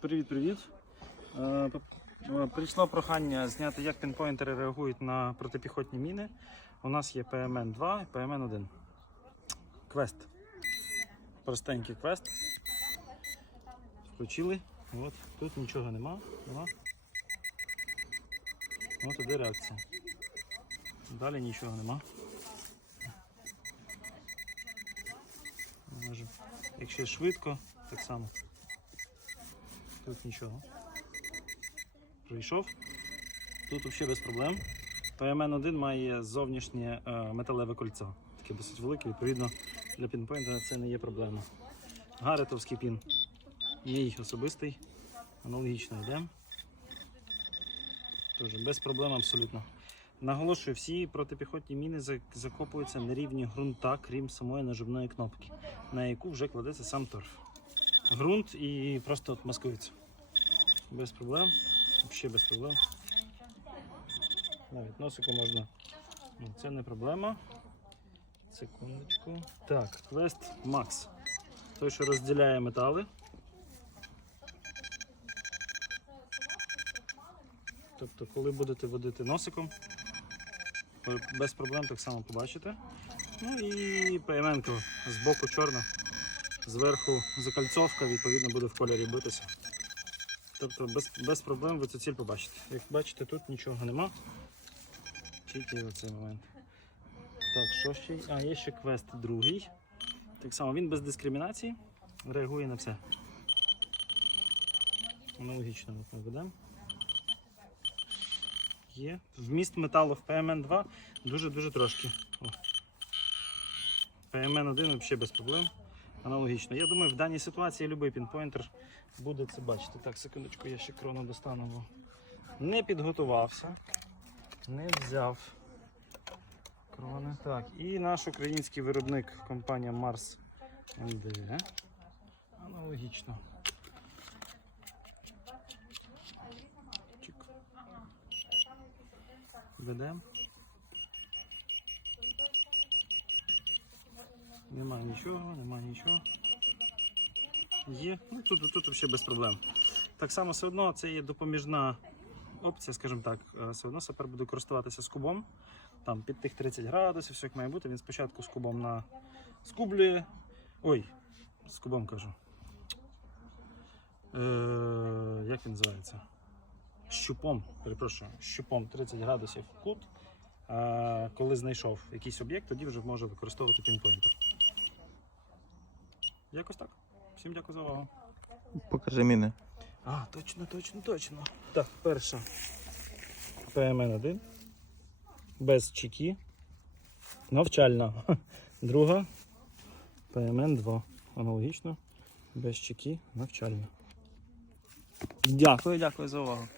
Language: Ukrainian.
Привіт-привіт. Е, е, Прийшло прохання зняти, як пінпойнтери реагують на протипіхотні міни. У нас є PMN-2 і PMN-1. Квест. Простенький квест. Включили. От, тут нічого нема. нема. От іде реакція. Далі нічого нема. Якщо швидко, так само. Тут нічого. Прийшов. Тут взагалі без проблем. PMN1 має зовнішнє е, металеве кольцо. Таке досить велике, відповідно, для пінпойнта це не є проблема. Гаретовський пін. Їх особистий. Аналогічно йдемо. Теж без проблем абсолютно. Наголошую, всі протипіхотні міни закопуються на рівні ґрунта, крім самої наживної кнопки, на яку вже кладеться сам торф. Ґрунт і просто от маскується. Без проблем. Взагалі без проблем. Навіть носику можна. Ну, Це не проблема. Секундочку. Так, квест Макс. Той, що розділяє метали. Тобто, коли будете водити носиком, без проблем так само побачите. Ну і поіменко з боку чорна, зверху закальцовка, відповідно, буде в кольорі битися. Тобто без, без проблем ви цю ціль побачите. Як бачите, тут нічого нема. Тільки оцей момент. Так, що ще? А, є ще квест другий. Так само він без дискримінації реагує на все. Аналогічно ми ведемо. Є. Вміст металу в PMN2 дуже-дуже трошки. О. PMN1 взагалі без проблем. Аналогічно. Я думаю, в даній ситуації будь-який пінпойнтер буде це бачити. Так, секундочку, я ще крону достану. Бо не підготувався, не взяв крони. Так, і наш український виробник компанія Mars MD. Аналогічно. Ведемо. Нема нічого, нема нічого. Є. Ну, тут, тут взагалі без проблем. Так само все одно це є допоміжна опція, скажімо так. Е, Все одно сапер буде користуватися скубом. Там під тих 30 градусів, все як має бути. Він спочатку скубом на скублює. Ой, скубом кажу. Е, як він називається? Щупом, перепрошую, щупом 30 градусів кут. Коли знайшов якийсь об'єкт, тоді вже може використовувати пінпойнтер. Якось так. Всім дякую за увагу. Покажи міни. А, точно, точно, точно. Так, перша PMN1. Без чеки. Навчальна. Друга PMN2. Аналогічно. Без чеки. Навчальна. Дякую, дякую за увагу.